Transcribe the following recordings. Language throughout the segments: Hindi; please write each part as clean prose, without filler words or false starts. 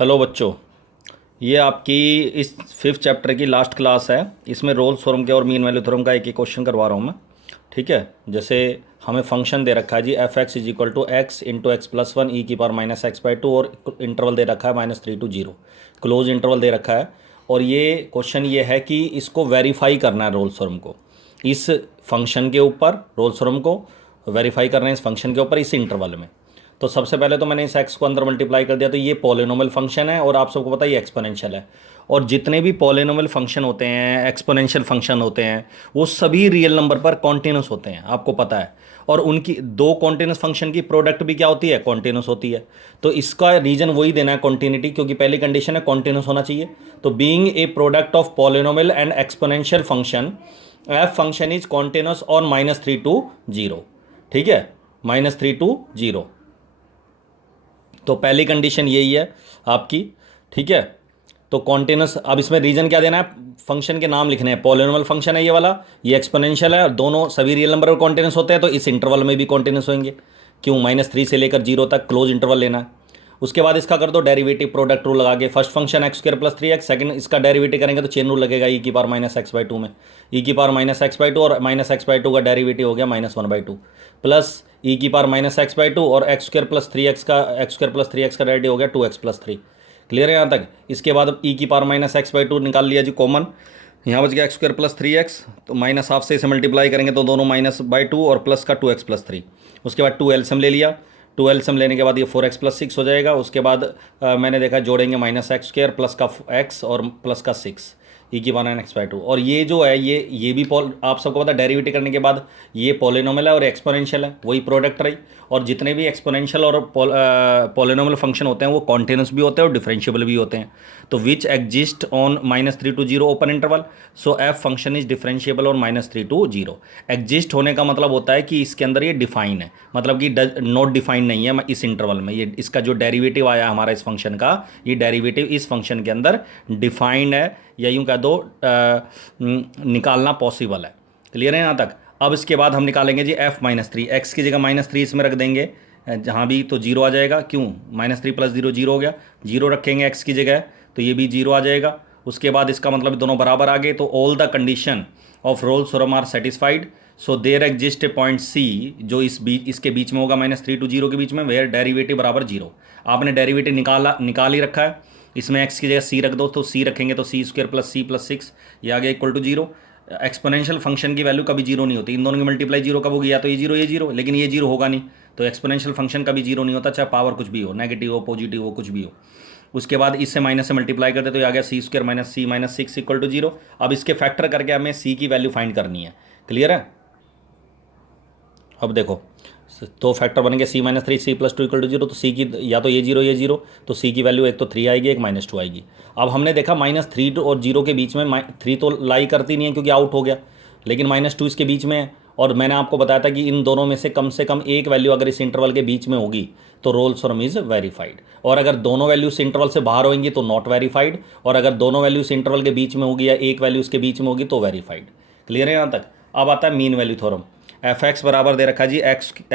हेलो बच्चों। ये आपकी इस फिफ्थ चैप्टर की लास्ट क्लास है। इसमें रोल्स थ्योरम के और मीन वैल्यू थ्योरम का एक एक क्वेश्चन करवा रहा हूँ मैं। ठीक है। जैसे हमें फंक्शन दे रखा है जी F X is equal to X into X plus one E की power minus X by two और इंटरवल दे रखा है -3 to 0। क्लोज इंटरवल दे रखा है। और ये क्वेश्चन ये है कि इसको वेरीफाई करना है रोल्स थ्योरम को इस फंक्शन के ऊपर। रोल्स थ्योरम को वेरीफाई करना है इस फंक्शन के ऊपर इस इंटरवल में। तो सबसे पहले तो मैंने इस एक्स को अंदर मल्टीप्लाई कर दिया, तो ये पॉलिनोमियल फंक्शन है और आप सबको पता है ये एक्सपोनेंशियल है। और जितने भी पॉलिनोमियल फंक्शन होते हैं, एक्सपोनेंशियल फंक्शन होते हैं, वो सभी रियल नंबर पर कॉन्टिन्यूस होते हैं, आपको पता है। और उनकी दो कॉन्टिन्यूस फंक्शन की प्रोडक्ट भी क्या होती है, कॉन्टिन्यूस होती है। तो इसका रीजन वही देना है, कॉन्टिन्यूटी, क्योंकि पहली कंडीशन है कॉन्टिन्यूस होना चाहिए। तो being a product of polynomial and exponential function, F function is continuous और -3 to 0। ठीक है, -3 to 0। तो पहली कंडीशन यही है आपकी। ठीक है। तो कॉन्टिन्यूस, अब इसमें रीजन क्या देना है, फंक्शन के नाम लिखने हैं। पॉलिनोमियल फंक्शन है ये वाला, ये एक्सपोनेंशियल है, और दोनों सभी रियल नंबर में कॉन्टिन्यूस होते हैं, तो इस इंटरवल में भी कॉन्टिन्यूस होंगे। क्यों, -3 से लेकर 0 तक क्लोज इंटरवल लेना है। उसके बाद इसका कर दो डेरिवेटिव, प्रोडक्ट रूल लगा के। First function x square plus 3x, second इसका डेरिवेटिव करेंगे तो चेन रूल लगेगा ई की पावर -x/2 में। ई की पावर -x/2 और -x/2 का डेरिवेटिव हो गया -1/2 प्लस ई की पावर -x/2 और एक्स स्क्वायर प्लस 3x का डेरिवेटिव हो गया 2x+3। क्लियर है यहाँ तक। इसके बाद ई की पावर -x/2 निकाल लिया जी कॉमन, यहाँ बच गया एक्स स्क्वायर प्लस 3x, तो -हाफ से इसे मल्टीप्लाई करेंगे तो दोनों -/2 और प्लस का 2x+3। उसके बाद 2 एलसीएम ले लिया, 2 एलसीएम लेने के बाद ये 4x+6 हो जाएगा। उसके बाद मैंने देखा जोड़ेंगे -x² प्लस का x और प्लस का 6 ई की पावर -x/2। और ये जो है ये भी आप सबको पता है, डेरिवेटिव करने के बाद ये पॉलिनोमियल है और एक्सपोनेंशियल है, वही प्रोडक्ट रही। और जितने भी एक्सपोनेंशियल और पॉलिनोमियल फंक्शन होते हैं वो कॉन्टिन्यूस भी होते हैं और डिफरेंशिएबल भी होते हैं। तो which exist on -3 to 0 open interval, so F function is differentiable और -3 to 0। एग्जिस्ट होने का मतलब होता है कि इसके अंदर ये डिफाइन है, मतलब कि नॉट डिफाइन नहीं है इस इंटरवल में। ये इसका जो डेरिवेटिव आया हमारा इस फंक्शन का, ये डेरिवेटिव इस फंक्शन के अंदर डिफाइंड है, या यूँ कह दो निकालना पॉसिबल है। क्लियर है यहाँ तक। अब इसके बाद हम निकालेंगे जी f-3, एक्स की जगह -3 इसमें रख देंगे जहाँ भी, तो 0 आ जाएगा। क्यों, -3 + 0 0 हो गया। 0 रखेंगे एक्स की जगह तो ये भी 0 आ जाएगा। उसके बाद इसका मतलब दोनों बराबर आ गए, तो all the condition of Rolle's theorem are satisfied, so there exist a point C जो इसके बीच में होगा -3 to 0 के बीच में, वेयर डेरिवेटिव बराबर 0। आपने डेरिवेटिव निकाल ही रखा है। इसमें x की जगह c रख दो, तो c रखेंगे तो c² + c + 6 ये आ गया = 0। एक्सपोनेंशियल फंक्शन की वैल्यू कभी 0 नहीं होती, इन दोनों की मल्टीप्लाई 0 कब होगी, या तो ये 0, लेकिन ये 0 होगा नहीं। तो एक्सपोनेंशियल फंक्शन कभी 0 नहीं होता, चाहे पावर कुछ भी हो, नेगेटिव हो, पॉजिटिव हो, कुछ भी हो। उसके बाद इससे माइनस से मल्टीप्लाई करते तो ये आ गया c² - c - 6 = 0। अब इसके फैक्टर करके हमें c की वैल्यू फाइंड करनी है। क्लियर है। अब देखो, तो फैक्टर बनेंगे c - 3 c + 2 = 0, तो c की या तो ये 0 ये 0, तो c की वैल्यू एक तो 3 आएगी, एक -2 आएगी। अब हमने देखा -3 और 0 के बीच में 3 तो लाई करती नहीं है क्योंकि आउट हो गया, लेकिन -2 इसके बीच में है। और मैंने आपको बताया था कि इन दोनों में से कम एक वैल्यू अगर इस इंटरवल के बीच में होगी तो रोल्स थ्योरम इज वेरीफाइड, और अगर दोनों वैल्यू इस इंटरवल से बाहर होंगी तो नॉट वेरीफाइड, और अगर दोनों वैल्यू इस इंटरवल के बीच में होगी या एक वैल्यू इसके बीच में होगी तो वेरीफाइड। क्लियर है यहाँ तक। अब आता है mean value theorem. F x बराबर दे रखा जी x³ -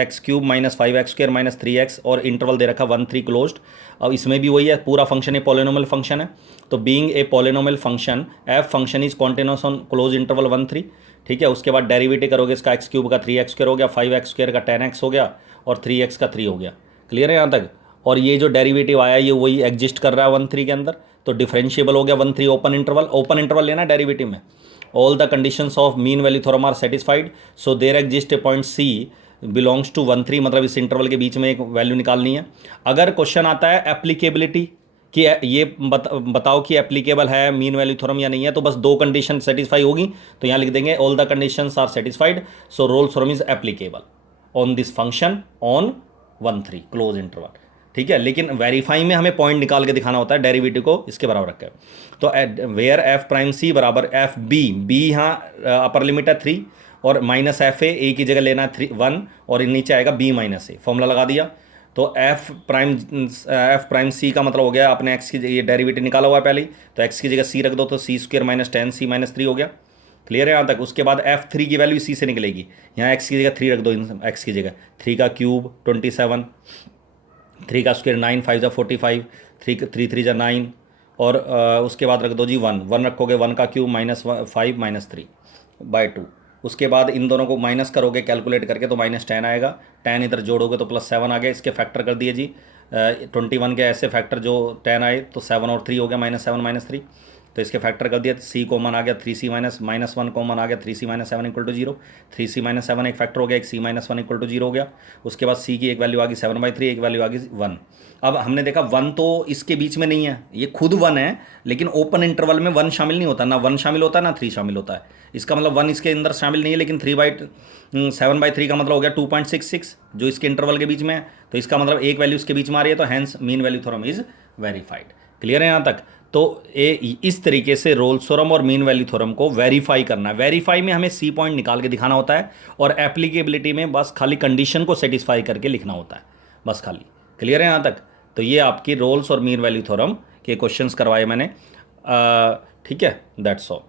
5x² - 3x, और इंटरवल दे रखा 1 3 क्लोज्ड। अब इसमें भी वही है, पूरा फंक्शन ए पॉलिनोमियल फंक्शन है। तो being a polynomial function, F function is continuous on close interval 1 3। ठीक है। उसके बाद डेरिवेटिव करोगे इसका x³ का 3x² हो गया, 5x² का 10x हो गया, और 3x का 3 हो गया। क्लियर है यहाँ तक। और ये जो डेरिवेटिव आया ये वही एग्जिस्ट कर रहा है 1 3 के अंदर, तो डिफरेंशिएबल हो गया 1 3 ओपन इंटरवल लेना डेरिवेटिव में। All the conditions of mean value theorem are satisfied, so there exists a point C belongs to 1 3, मतलब इस इंटरवल के बीच में एक वैल्यू निकालनी है। अगर क्वेश्चन आता है एप्लीकेबिलिटी कि ये बताओ कि एप्लीकेबल है मीन वैल्यू थ्योरम या नहीं है, तो बस दो कंडीशन सेटिस्फाई होगी, तो यहाँ लिख देंगे all the conditions are satisfied, so Rolle's theorem is applicable on this function on 1 3 close interval. ठीक है। लेकिन वेरीफाई में हमें पॉइंट निकाल के दिखाना होता है, डेरिवेटिव को इसके बराबर रखकर। तो वेयर f'(c) बराबर fb, b यहाँ अपर लिमिट है 3 और -fa, a की जगह लेना है 1 और नीचे आएगा b - a, फॉर्मूला लगा दिया। तो f'(c) का मतलब हो गया, आपने x की ये डेरिवेटिव निकाला हुआ है पहले ही, तो x की जगह c रख दो, तो c² - 10c - 3 हो गया। क्लियर है यहाँ तक। उसके बाद f3 की वैल्यू इसी से निकलेगी, यहाँ x की जगह 3 रख दो, x की जगह 3 का क्यूब 27 3 का स्क्वायर 9, 5 जा 45, 3 3 जा 9, और उसके बाद रख दो जी 1, 1 रखोगे 1 का क्यूब -5 -3/2। उसके बाद इन दोनों को माइनस करोगे कैलकुलेट करके तो -10 आएगा, 10 इधर जोड़ोगे तो +7 आ गया। इसके फैक्टर कर दिए जी 21 के ऐसे फैक्टर जो 10 आए तो 7 और 3 हो गया, -7 -3, तो इसके फैक्टर कर दिया। सी कॉमन आ गया, 3c -1 कॉमन आ गया, 3c -7 = 0, 3c -7 एक फैक्टर हो गया, एक c -1 = 0 हो गया। उसके बाद c की एक वैल्यू आ गई 7/3, एक वैल्यू आ गई 1। अब हमने देखा 1 तो इसके बीच में नहीं है, ये खुद 1 है, लेकिन ओपन इंटरवल में 1 शामिल नहीं होता, ना 1 शामिल होता है ना 3 शामिल होता है। इसका मतलब 1 इसके अंदर शामिल नहीं है, लेकिन 7/3 का मतलब हो गया 2.66 जो इसके इंटरवल के बीच में है, तो इसका मतलब एक वैल्यू इसके बीच में आ रही है, तो hence mean value theorem is verified. Clear है यहाँ तक? तो इस तरीके से रोल्स थ्योरम और मीन वैल्यू थ्योरम को वेरीफाई करना है। वेरीफाई में हमें सी पॉइंट निकाल के दिखाना होता है, और एप्लीकेबिलिटी में बस खाली कंडीशन को सेटिस्फाई करके लिखना होता है, बस खाली। क्लियर है यहाँ तक? तो ये आपकी रोल्स और मीन वैल्यू थ्योरम के क्वेश्चंस करवाए मैंने, ठीक है, दैट्स ऑल।